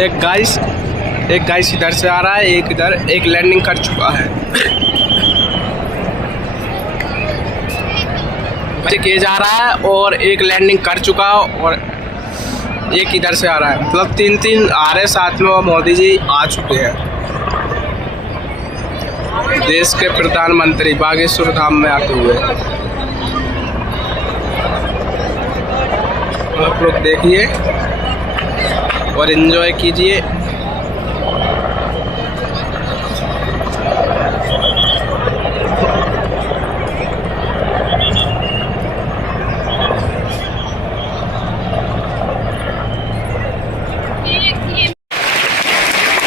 एक गाइस इधर से आ रहा है, एक इधर, एक लैंडिंग कर चुका है। के जा रहा है और एक लैंडिंग कर चुका और एक इधर से आ रहा है, मतलब तीन आ रहे साथ में। और मोदी जी आ चुके हैं, देश के प्रधानमंत्री बागेश्वर धाम में आते हुए। आप लोग देखिए और एंजॉय कीजिए।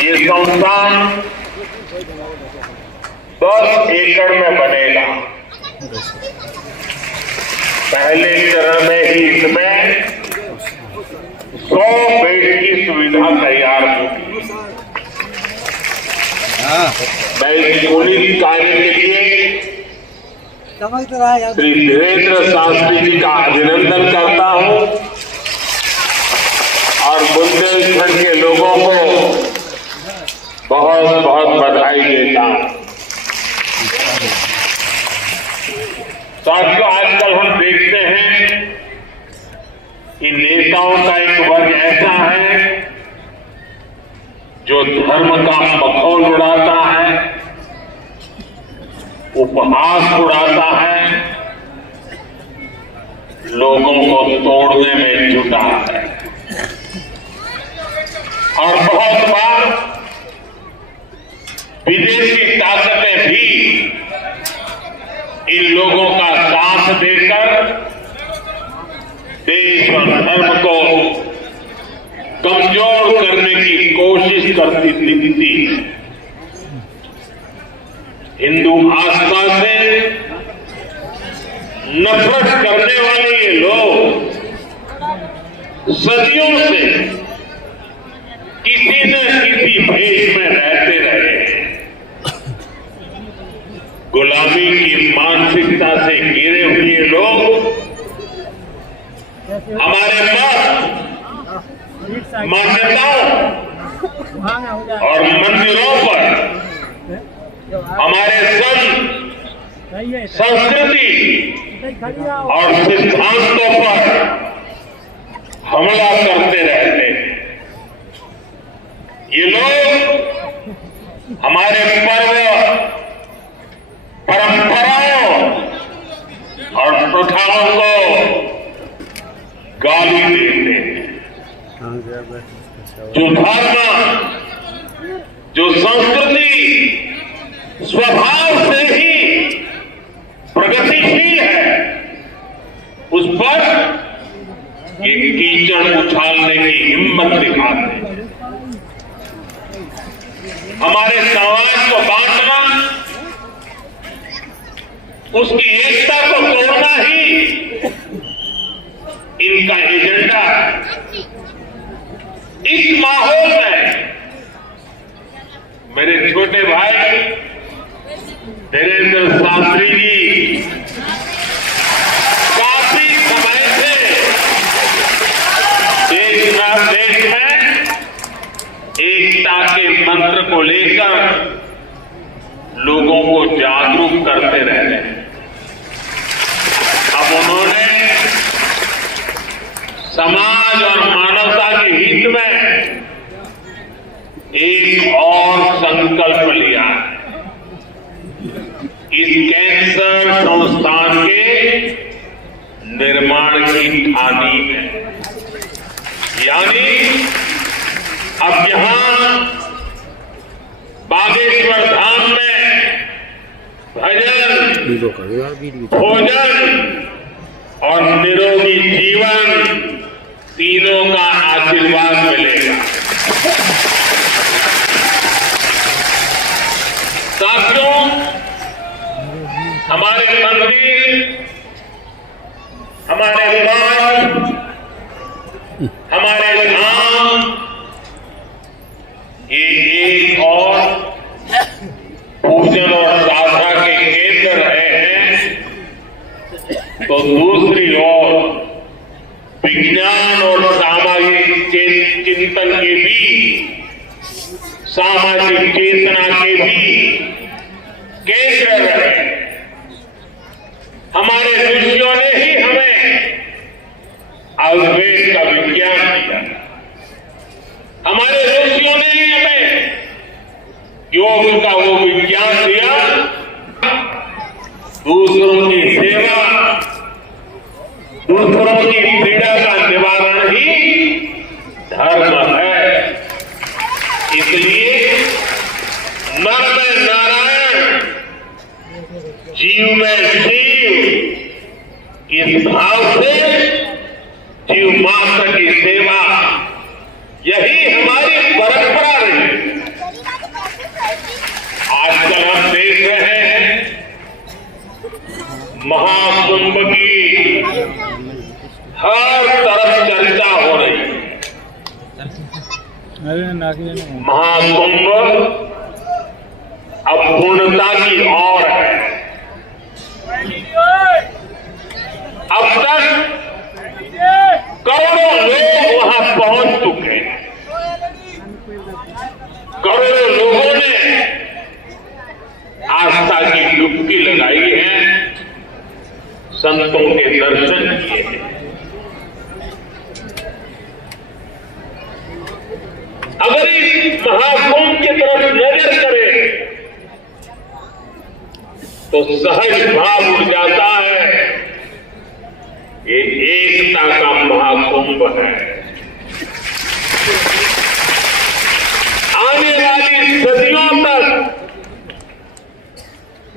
ये संस्थान 10 एकड़ में बनेगा। पहले चरण में ही इसमें 100 बेड की सुविधा तैयार होगी। मैं इस पुलिस कार्य के लिए श्री धीरेन्द्र शास्त्री जी का अभिनंदन करता हूं और बुंदेलखंड के लोगों को बहुत बहुत बधाई देता हूं। साथियों, आजकल हम देखते हैं कि नेताओं का एक वर्ग ऐसा है जो धर्म का मखौल उड़ाता है, उपहास उड़ाता है, लोगों को तोड़ने में जुटा है। और बहुत बार विदेशी ताकतें भी इन लोगों का साथ देकर देश और धर्म को कमजोर करने की कोशिश करती दिखती है। हिंदू आस्था से नफरत करने वाले ये लोग सदियों से किसी न किसी भेष में रहते रहे। गुलामी की मानसिकता से घिरे हुए लोग हमारे मत, मान्यताओं और मंदिरों पर, हमारे संत, संस्कृति और सिद्धांतों पर हमला करते रहते हैं। ये लोग हमारे पर्व, परंपराओं और प्रथाओं को गाली देते हैं। जो धर्म, जो संस्कृति स्वभाव से ही प्रगतिशील है, उस पर ये कीचड़ उछालने की हिम्मत दिखाते हैं। हमारे समाज को बांटना, उसकी एकता को तोड़ना ही इनका एजेंडा है। इस माहौल में मेरे छोटे भाई धीरेन्द्र शास्त्री जी काफी समय से देश में एकता के मंत्र को लेकर लोगों को जागरूक करते रहे हैं। अब उन्होंने समाज और मानवता के हित में एक और संकल्प लिया है। इस कैंसर संस्थान के निर्माण की ठानी है। यानी अब यहां बागेश्वर धाम में भजन, भोजन और निरोगी जीवन तीनों का आशीर्वाद मिलेगा। साथियों, हमारे मंदिर, हमारे मठ, हमारे धाम ये एक और पूजन और साधना के केंद्र रहे हैं, तो दूसरी ओर विज्ञान और सामाजिक चिंतन के भी, सामाजिक चेतना के भी केंद्र रहे। हमारे ऋषियों ने ही हमें आयुर्वेद का विज्ञान दिया, हमारे ऋषियों ने ही हमें योग का वो विज्ञान दिया। दूसरों की सेवा, दूसरों की पीड़ा का निवारण ही धर्म है। इसलिए नर में नारायण, जीव में शिव, इस भाव से जीव मात्र की सेवा, यही हमारी परंपरा रही। आजकल हम देख रहे हैं महाकुंभ की हर तरफ चर्चा हो रही है। महाकुंभ अब पूर्णता की ओर है। अब तक करोड़ों लोग वहां पहुंच चुके हैं। करोड़ों लोगों ने आस्था की डुबकी लगाई है, संतों के दर्शन किए हैं। अगर इस महाकुंभ की तरफ नजर करें तो सहज भाव उड़ जाता है, ये एकता का महाकुंभ है। आने वाली सदियों तक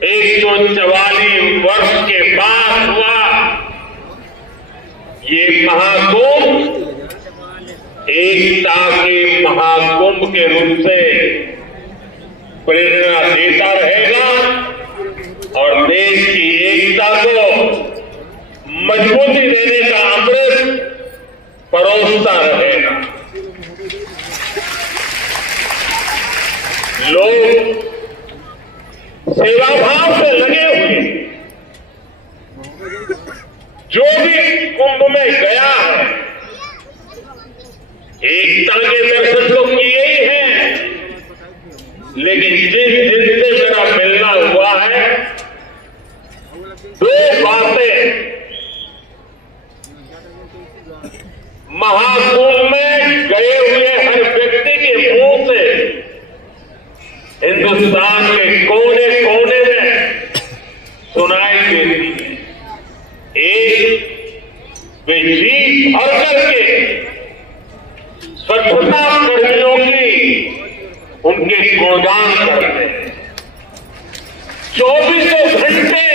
144 वर्ष के बाद हुआ ये महाकुंभ एकता के महाकुंभ के रूप से प्रेरणा देता रहेगा और देश की एकता को मजबूती देने का अमृत परोसता रहेगा। लोग सेवा भाव से लगे हुए, जो भी कुंभ में गया है एकता के दर्शन तो किए ही हैं, लेकिन जिस दिन से मेरा मिलना हुआ है, दो बातें महाकुंभ में गए हुए हर व्यक्ति के मुंह से हिंदुस्तान के कोने कोने में सुनाई देती है। एक, वे जी भर करके स्वच्छता कर्मियों की उनके गुणगान करते हैं। 24 घंटे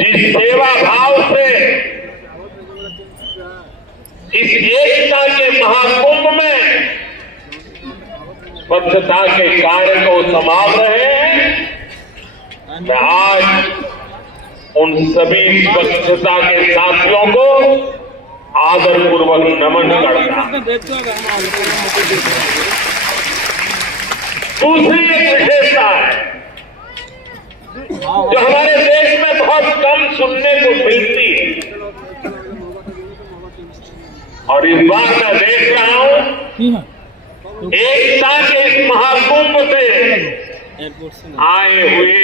जिस सेवा भाव से इस एकता के महाकुंभ में स्वच्छता के कार्य को संभाल रहे हैं, मैं आज उन सभी स्वच्छता के साथियों को आदरपूर्वक नमन करता हूं। दूसरी एक विशेषता है जो हमारे देश में बहुत कम सुनने को मिलती है, और इस बार मैं देख रहा हूं एकता के इस महाकुंभ से आए हुए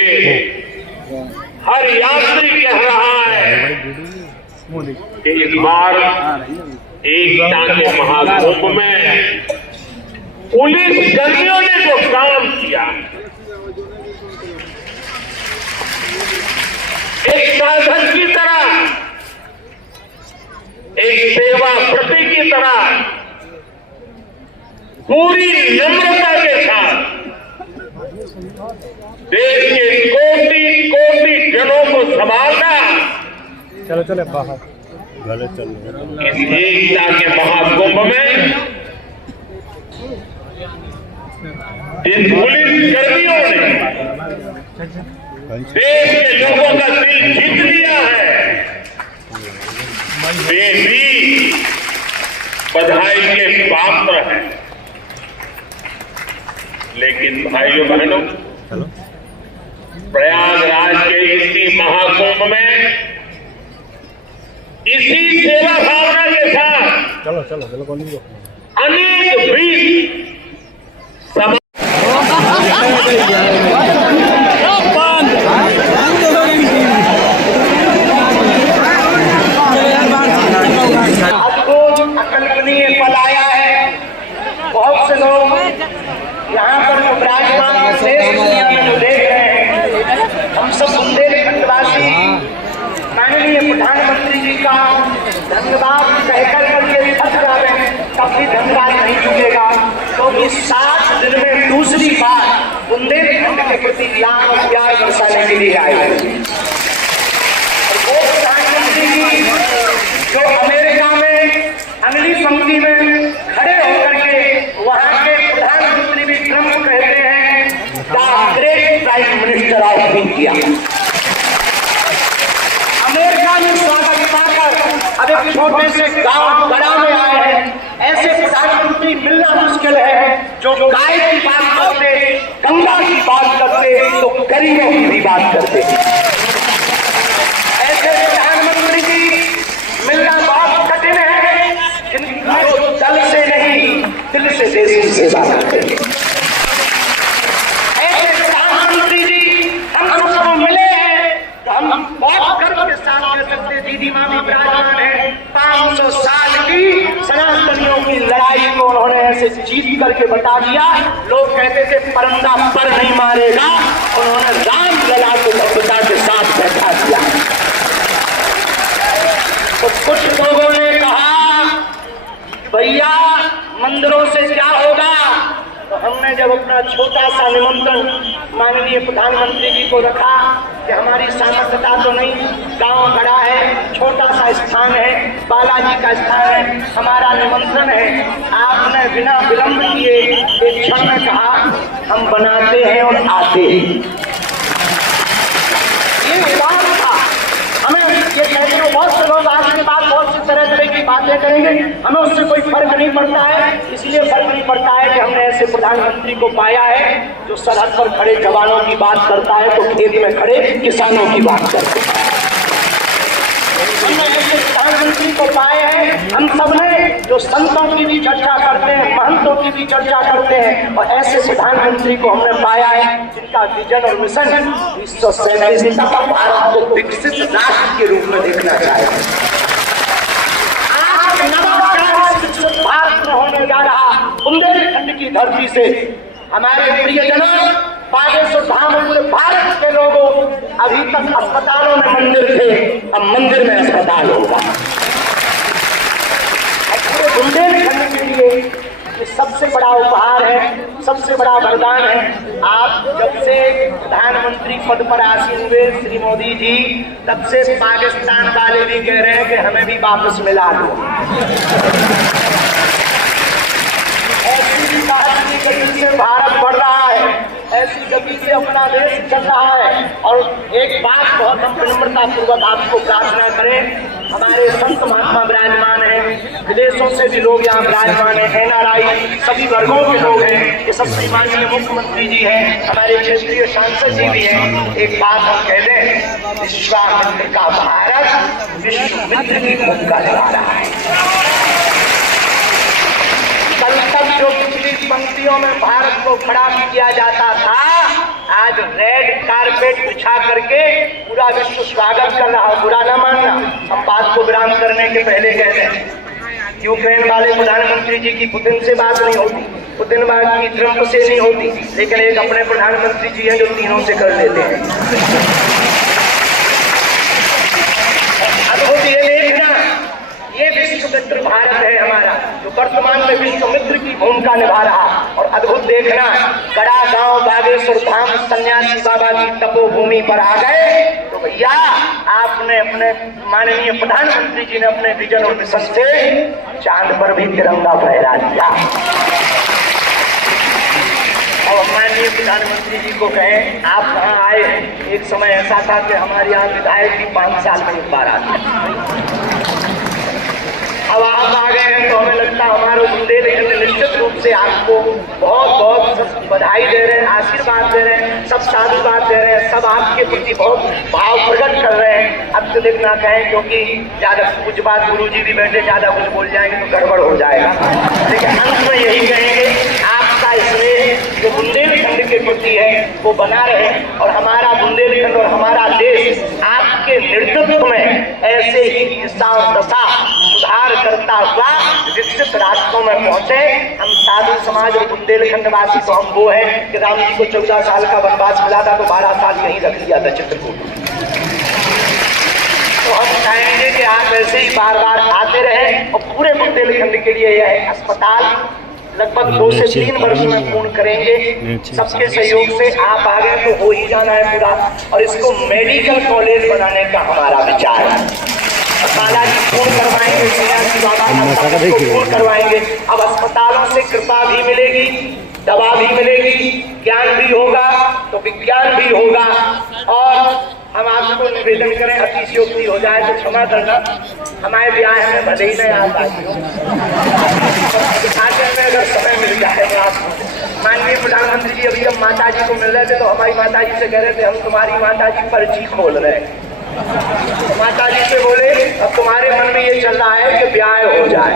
हर यात्री कह रहा है कि इस बार एकता के महाकुंभ में पुलिस कर्मियों ने जो काम किया, एक साधन की तरह, एक सेवा प्रति की तरह पूरी नम्रता के साथ देश के कोटि कोटि जनों को संभालना, चलो चलो बाहर इस एकता के महाकुंभ में जिन पुलिस कर्मियों ने देश के लोगों का दिल जीत लिया है, वे भी बधाई के पात्र हैं। लेकिन भाइयों बहनों, प्रयागराज के इसी महाकुंभ में इसी सेवा भावना के साथ चलो चलो बिल्कुल नहीं रोकना। अनेक वीर अकल्पनीय पल आया है। बहुत से लोग यहाँ पर जो विराजमान देश दुनिया में जो देख रहे हैं, हम सब बुंदेलखंडवासी माननीय प्रधानमंत्री जी का धन्यवाद कहकर करके थक जा रहे हैं, तब भी धन्यवाद नहीं चुकेगा। तो इस 7 दिन में दूसरी बार बुंदेलखंड के प्रति ज्ञान और प्यार बरसाने के लिए आए हैं। वो प्रधानमंत्री जी जो अमेरिका में अगली पंक्ति में खड़े होकर के वहां के प्रधानमंत्री भी ट्रंप कहते हैं the great prime minister of India. America में स्वागत पाकर अब एक छोटे से गांव गड़ा में आए हैं। ऐसे प्रधानमंत्री मिलना मुश्किल है जो गाय की बात करते, गंगा की बात करते, तो गरीबों की भी बात करते। ऐसे प्रधानमंत्री जी मिलना बहुत कठिन है, जिनको दल से नहीं दिल से देश की सेवा करते हैं। ऐसे प्रधानमंत्री जी हम सबको मिले हैं तो हम बहुत गर्व के साथ कह सकते दीदी माँ भी विराजमान है। 500 साल की सनातनियों की लड़ाई को उन्होंने ऐसे जीत करके बता दिया। लोग कहते थे परंदा पर नहीं मारेगा, उन्होंने राम लला को भव्यता के साथ बैठा दिया। तो कुछ लोगों ने कहा भैया मंदिरों से क्या होगा, तो हमने जब अपना छोटा सा निमंत्रण माननीय प्रधानमंत्री जी को रखा कि हमारी सामर्थ्यता तो नहीं, गांव बड़ा है, छोटा सा स्थान है, बालाजी का स्थान है, हमारा निमंत्रण है, आपने बिना विलंब किए एक क्षण में कहा हम बनाते हैं और आते हैं। ये बात था। हमें ये कहते हैं बहुत से लोग आज के बाद बहुत सी तरह तरह की बातें करेंगे, हमें उससे कोई फर्क नहीं पड़ता है। इसलिए फर्क नहीं पड़ता है कि हमने ऐसे प्रधानमंत्री को पाया है जो सरहद पर खड़े जवानों की बात करता है तो खेत में खड़े किसानों की बात करते हैं। हमने ऐसे प्रधानमंत्री को पाए हैं हम सब ने जो संतों की भी चर्चा करते हैं, महंतों की भी चर्चा करते हैं, और ऐसे प्रधानमंत्री को हमने पाया है जिनका विजन और मिशन 1947 तक भारत को विकसित राष्ट्र के रूप में देखना चाहे। आज नवाचार विकसित भारत में होने जा रहा बुंदेलखंड की धरती से हमारे प्रियजनों बागेश्वर धाम पूरे भारत के लोगों, अभी तक अस्पतालों में मंदिर थे, अब मंदिर में अस्पताल होगा। पूरे बुंदेलखंड के लिए ये सबसे बड़ा उपहार है, सबसे बड़ा वरदान है। आप जब से प्रधानमंत्री पद पर आसीन हुए श्री मोदी जी, तब से पाकिस्तान वाले भी कह रहे हैं कि हमें भी वापस मिला दो। ऐसी गति से भारत बढ़ रहा है, ऐसी गति से अपना देश चल रहा है। और एक बात बहुत हम विनम्रता पूर्वक आपको प्रार्थना करें, हमारे संत महात्मा विराजमान हैं, विदेशों से भी लोग यहाँ विराजमान हैं, NRI सभी वर्गों के लोग हैं, ये सब माननीय मुख्यमंत्री जी हैं, हमारे क्षेत्रीय सांसद जी भी हैं। एक बात हम कह दें, विश्वामित्र का भारत विश्वामित्र की भूमिका निभा रहा है। कल तक जो पिछली पंक्तियों में भारत को खड़ा किया जाता था, आज रेड कारपेट बिछा करके पूरा विश्व स्वागत कर रहा है। बुरा ना मानना, हम बात को विराम करने के पहले कहते हैं यूक्रेन वाले प्रधानमंत्री जी की पुतिन से बात नहीं होती, पुतिन की ट्रंप से नहीं होती, लेकिन एक अपने प्रधानमंत्री जी हैं जो तीनों से कर लेते हैं। अद्भुत ये देखना, ये विश्व मित्र भारत है हमारा, जो वर्तमान में विश्व मित्र की भूमिका निभा रहा। और अद्भुत देखना, कड़ा गांव बागेश्वर धाम सन्यासी बाबा की तपोभूमि पर आ गए तो भैया आपने अपने माननीय प्रधानमंत्री जी ने अपने विजन और मिशन से चांद पर भी तिरंगा फहरा दिया। और माननीय प्रधानमंत्री जी को कहें आप कहाँ आए हैं? एक समय ऐसा था कि हमारे यहाँ विधायक भी 5 साल में एक बार आते, अब आप आ गए हैं तो हमें लगता है हमारे बुंदेलखंड निश्चित रूप से आपको बहुत बहुत बधाई दे रहे हैं, आशीर्वाद दे रहे हैं, सब साधुवाद दे रहे हैं, सब आपके प्रति बहुत भाव प्रकट कर रहे हैं। अब अत्यधिक ना कहें, क्योंकि ज्यादा कुछ बात गुरु जी भी बैठे ज्यादा कुछ बोल जाएंगे तो गड़बड़ हो जाएगा। लेकिन अंत में यही कहेंगे, आपका स्नेह जो बुंदेलखंड के प्रति है वो बना रहे, और हमारा बुंदेलखंड और हमारा देश आपके नेतृत्व में ऐसे ही दशा सुधार करता हुआ विकसित रास्तों में पहुंचे। हम साधु समाज और बुंदेलखंडवासी तो हम वो है कि राम जी को 14 साल का वनवास मिला था तो 12 साल नहीं रख लिया था चित्रकूट। तो हम चाहेंगे कि आप ऐसे ही बार बार आते रहें, और पूरे बुंदेलखंड के लिए यह अस्पताल लगभग 2 से 3 वर्ष में पूर्ण करेंगे। सबके सहयोग से आप आगे तो हो ही जाना है पूरा, और इसको मेडिकल कॉलेज बनाने का हमारा विचार है। बालाजी पूर्ण करवाएंगे, पूर्ण करवाएंगे। अब अस्पतालों से कृपा भी मिलेगी, दवा भी मिलेगी, ज्ञान भी होगा तो विज्ञान भी होगा। और हम आपको निवेदन करें, अतिशयोक्ति हो जाए तो क्षमा करना, हमारे ब्याह में भले ही नहीं आता आगे में अगर समय मिल जाए तो आपको। माननीय प्रधानमंत्री जी अभी हम माता जी को मिल रहे थे तो हमारी माता जी से कह रहे थे हम तुम्हारी माता जी पर्ची खोल रहे हैं। माता जी से बोले अब तुम्हारे मन में ये चल रहा है कि ब्याह हो जाए,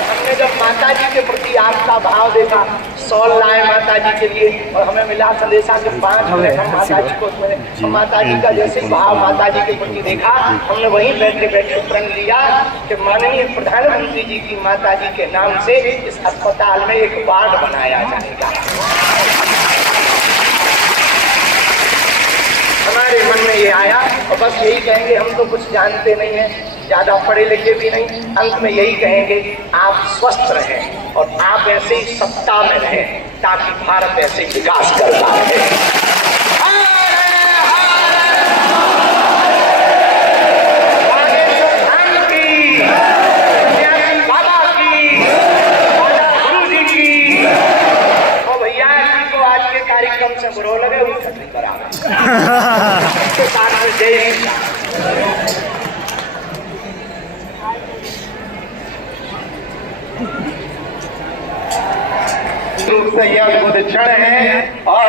हमारी जब माता जी के प्रति आपका भाव देखा, सॉल लाए माता जी के लिए, और हमें मिला संदेशा के 5 मिनट हम माता जी को सुने। माता जी का जैसे भाव माता जी के प्रति देखा, हमने वहीं बैठे बैठे प्रण लिया कि माननीय प्रधानमंत्री जी की माता जी के नाम से इस अस्पताल में एक वार्ड बनाया जाएगा। हमारे मन में ये आया, और बस यही कहेंगे, हम तो कुछ जानते नहीं हैं, ज्यादा पढ़े लिखे भी नहीं, अंत में यही कहेंगे आप स्वस्थ रहें और आप ऐसे ही सत्ता में रहें ताकि भारत ऐसे ही विकास करता रहे। कार्यक्रम से बुरो लगे हुई छतरी बराबर तो साथ में जय रूप से यह अद्भुत क्षण है। और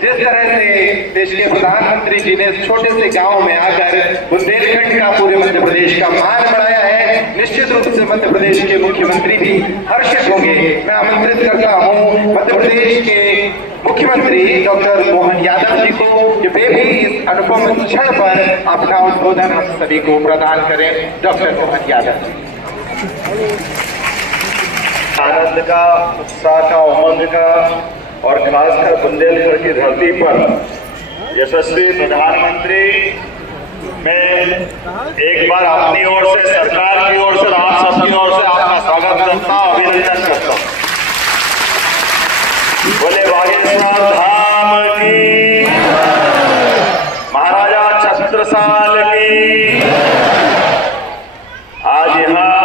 जिस तरह से देश के प्रधानमंत्री जी ने छोटे से गांव में आकर बुंदेलखंड का पूरे मध्य प्रदेश का मान बढ़ाया है, निश्चित रूप से मध्य प्रदेश के मुख्यमंत्री भी हर्षित होंगे। मैं आमंत्रित करता हूं मध्य प्रदेश के मुख्यमंत्री डॉक्टर मोहन यादव जी को कि वे भी इस अनुपम क्षण पर अपना उद्बोधन हम सभी को प्रदान करें। डॉक्टर मोहन यादव जी। आनंद का, उत्साह का, उमंग का, और खासकर बुंदेलखंड की धरती पर यशस्वी प्रधानमंत्री मैं एक बार अपनी ओर से, सरकार की ओर से, आप सबकी ओर से आपका स्वागत करता हूं, अभिनंदन करता हूं। बोले बागेश्वर धाम की, महाराजा छत्रसाल की। आज यहाँ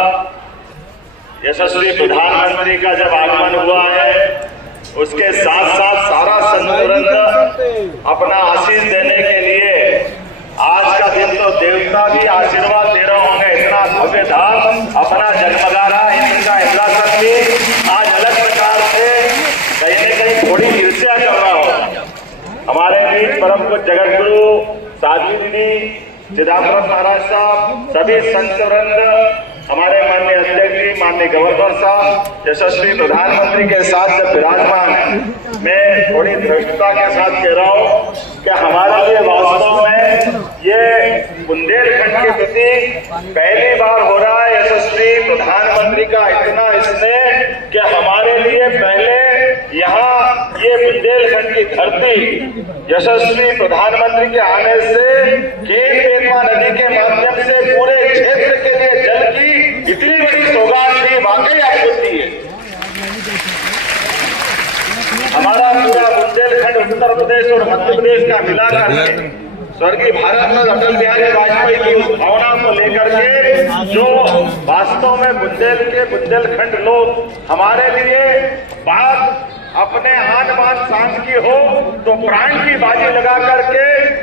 यशस्वी प्रधानमंत्री का जब आगमन हुआ है, उसके साथ साथ सारा संतवृंद अपना आशीष देने के लिए, आज का दिन तो देवता भी आशीर्वाद दे रहे होंगे, इतना भव्य धाम अपना जगमगा रहा है। इनका इजलास भी आज अलग प्रकार से कहीं न कहीं थोड़ी ईर्ष्या कर रहा होगा। हमारे बीच परम पूज्य जगत गुरु साध्वी दीदी, चिदम्बरम महाराज साहब, सभी संतवृंद, हमारे माननीय अध्यक्ष जी, माननीय गवर्नर साहब, यशस्वी प्रधानमंत्री के साथ जब विराजमान है, मैं थोड़ी धृष्टता के साथ कह रहा हूँ कि हमारे लिए वास्तव में ये बुंदेलखंड के प्रति पहली बार हो रहा है यशस्वी प्रधानमंत्री का इतना स्नेह कि हमारे लिए पहले यहाँ ये बुंदेलखंड की धरती यशस्वी प्रधानमंत्री के आने से केन-बेतवा नदी के माध्यम से पूरे क्षेत्र के लिए जल की इतनी बड़ी सौगात थी, वाकई अद्भुत है। हमारा पूरा बुंदेलखंड उत्तर प्रदेश और मध्य प्रदेश का मिलाकर स्वर्गीय भारत रत्न अटल बिहारी वाजपेयी की उस भावना को लेकर के जो वास्तव में बुंदेलखंड लोग हमारे लिए बात अपने आन बान शान की हो तो प्राण की बाजी लगा करके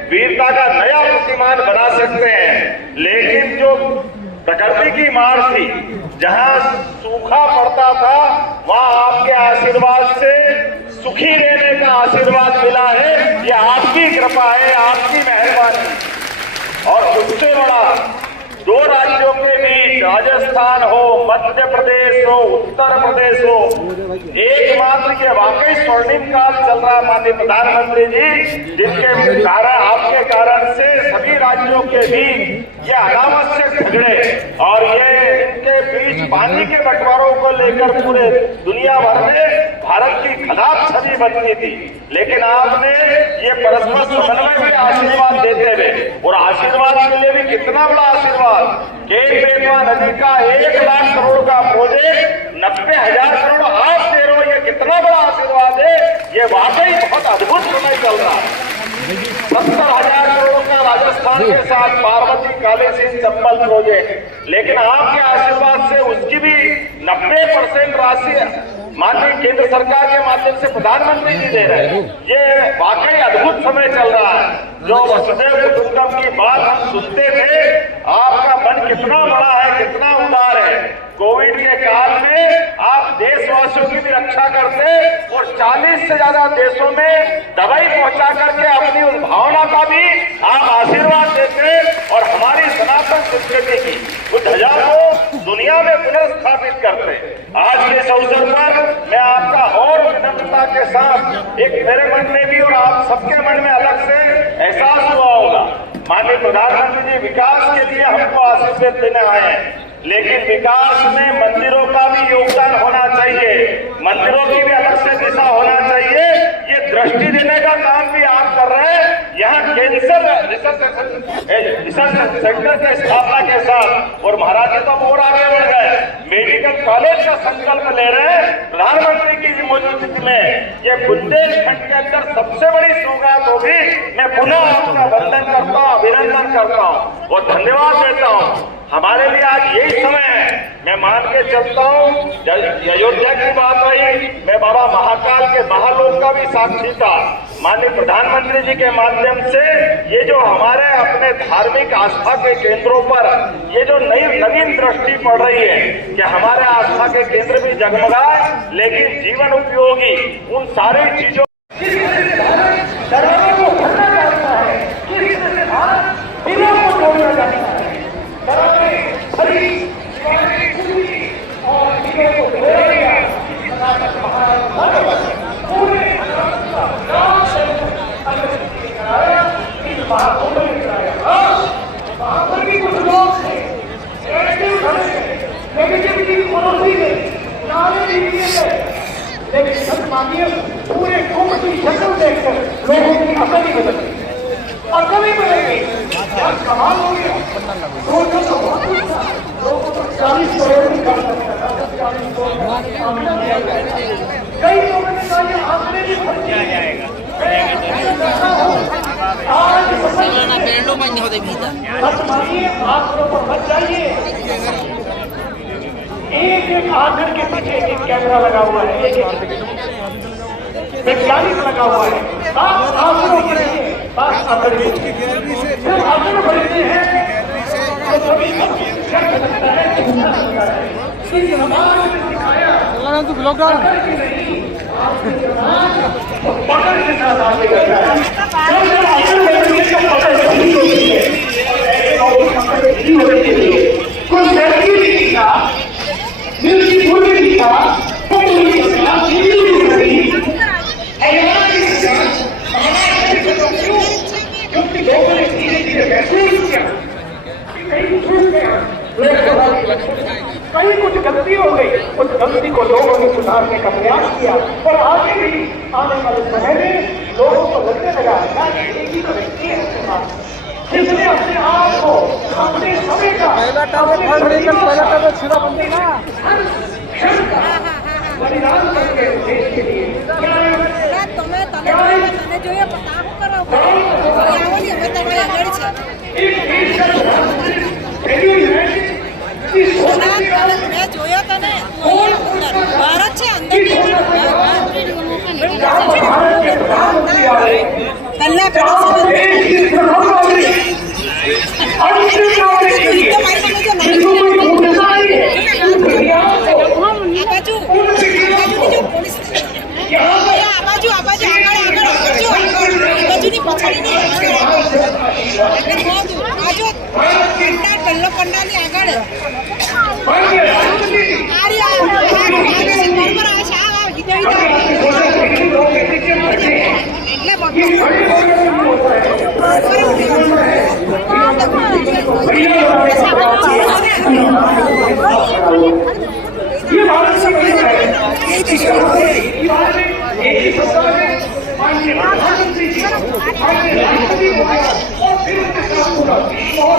वीरता का नया प्रतिमान बना सकते हैं। लेकिन जो प्रकृति की मार थी, जहां सूखा पड़ता आशीर्वाद से सुखी रहने का आशीर्वाद मिला है। ये आपकी कृपा है, आपकी मेहरबानी। और उससे बड़ा 2 राज्यों के बीच, राजस्थान हो, मध्य प्रदेश हो, उत्तर प्रदेश हो, एकमात्र ये वाकई स्वर्णिम काल चल रहा है माननीय प्रधानमंत्री जी, जिनके कारण, आपके कारण से सभी राज्यों के बीच ये अनावश्यक झगड़े और ये इनके बीच पानी के बंटवारों को लेकर पूरे दुनिया भर में भारत की खराब छवि बनती थी। लेकिन आपने ये परस्पर समन्वय में आशीर्वाद देते हुए, और आशीर्वाद के लिए भी कितना बड़ा आशीर्वाद, केन-बेतवा नदी का 1 लाख करोड़ का प्रोजेक्ट 90,000 करोड़ आप दे रहे हो, ये कितना बड़ा आशीर्वाद है। ये वाकई बहुत अद्भुत समय चल रहा है। 70,000 करोड़ का राजस्थान के साथ पार्वती कालीसिंध चंबल प्रोजेक्ट, लेकिन आपके आशीर्वाद से उसकी भी 90% राशि माननीय केंद्र सरकार के माध्यम से प्रधानमंत्री जी दे रहे हैं। ये वाकई अद्भुत समय चल रहा है। जो वसुधैव कुटुंबकम की बात हम सुनते थे, आपका मन कितना बड़ा है, कितना उदार है। कोविड के काल में आप देशवासियों की भी रक्षा करते और 40 से ज्यादा देशों में दवाई पहुंचा करके अपनी उस भावना का भी आप आशीर्वाद देते और हमारी सनातन संस्कृति की उस ध्वजा को दुनिया में पुनर्स्थापित करते। आज के इस अवसर पर मैं आपका और विनम्रता के साथ, एक मेरे मन में भी और आप सबके मन में अलग से एहसास हुआ होगा, माननीय प्रधानमंत्री जी विकास के लिए हमको आशीर्वाद देने आए हैं, लेकिन विकास में मंदिरों का भी योगदान होना चाहिए, मंदिरों की भी अलग से दिशा होना चाहिए। ये दृष्टि देने का काम भी आप कर रहे हैं। यहाँ कैंसर रिसर्च सेंटर की स्थापना के साथ, और महाराज जी तो और आगे बढ़ गए, मेडिकल कॉलेज का संकल्प ले रहे हैं। प्रधानमंत्री की मौजूदगी में ये बुंदेलखंड के अंदर सबसे बड़ी सौगात होगी। मैं पुनः आपका वंदन करता हूँ, अभिनंदन करता हूँ और धन्यवाद देता हूँ। हमारे लिए आज यही समय है। मैं मान के चलता हूँ, अयोध्या की बात आई, मैं बाबा महाकाल के महालोक का भी साक्षी था। माननीय प्रधानमंत्री जी के माध्यम से ये जो हमारे अपने धार्मिक आस्था के केंद्रों पर ये जो नवीन दृष्टि पड़ रही है कि हमारे आस्था के केंद्र भी जगमगाए, लेकिन जीवन उपयोगी उन सारी चीजों पूरे कुंभ की शक्ल देखकर लोगों की अकल ही बदल गई, अकल ही बदल गई। कमाल हो गया। लोगों को 40 करोड़ की कर सकता था, 40 करोड़ कई लोगों ने कहा ये आंकड़े भी फट जाएगा। आज मानिए आंकड़ों पर मत जाइए। एक आंकड़ के पीछे एक कैमरा लगा हुआ है, एक वैज्ञानिक लगा हुआ है। आप आंकड़ों पर बात आंकड़े जब आंकड़े बढ़ते हैं तो कभी शक लगता है, तो ब्लॉक डाल पकड़ के साथ आगे बढ़ता है। कोई व्यक्ति भी दिखा, मिर्ची फूल भी दिखा, पकड़ भी दिखा, हिंदी भी दिखी, क्योंकि लोगों ने धीरे-धीरे महसूस किया कि कहीं कुछ गलती हो गई। उस गलती को लोगों ने सुधारने का प्रयास किया और आगे भी आने वाले समय में लोगों को लगने लगा एक ही तो व्यक्ति है उसके पास, जिसने अपने आप को अपने समय का पहला टावर छिड़ा बंदे ना बलिदान करके देश के लिए एक ही सप्ताह में माननीय प्रधानमंत्री जी माननीय राष्ट्रपति महोदय और फिर उनके साथ पूरा और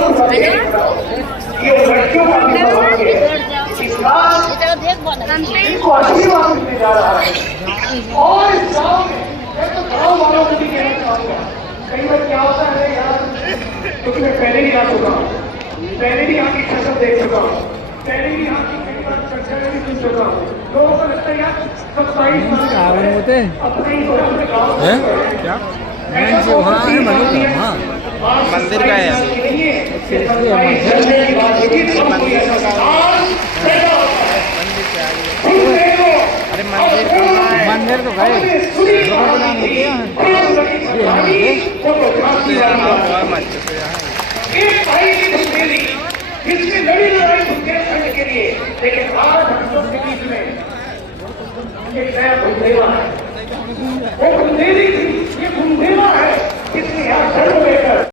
ये लड़कियों का भी सौभाग्य है। इस बार इनको आशीर्वाद मिलने जा रहा है और इस गाँव में मैं तो गाँव वालों को भी कहना चाहूँगा। कई बार क्या होता है यार, क्योंकि मैं पहले ही आ चुका हूँ, पहले भी यहाँ की फसल देख चुका हूँ, पहले भी यहाँ की कई बार चर्चा में भी सुन चुका हूँ। लोगों को लगता है यार 27 होते अपने ही गाँव क्या मंदिर का है अरे मंदिर तो गए इसकी लड़ी लड़ाई बुंदेलखंड के लिए, लेकिन आज हम लोग के बीच में एक नया बुंदेलखंड है।